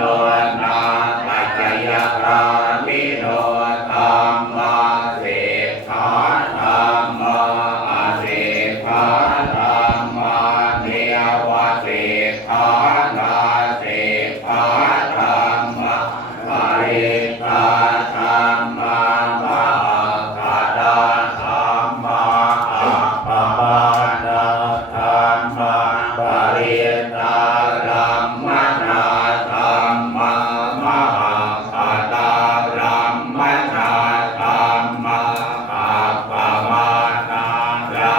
Lord.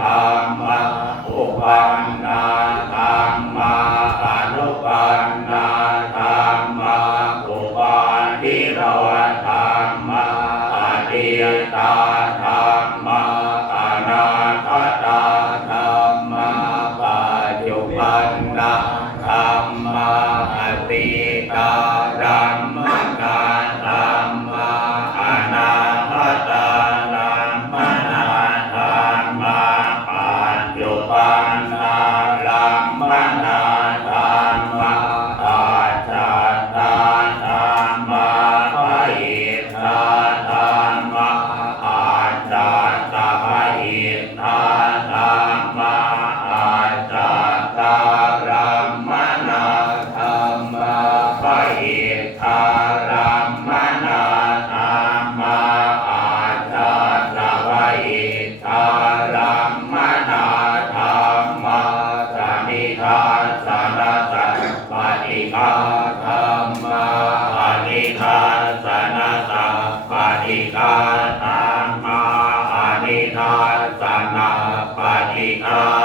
ตัมมอุปันนาตัมมาอนปันนาตัมมอุปัติรวตัมมาติตาตัมมานาตาตัมมปัจจุบันนา Amen.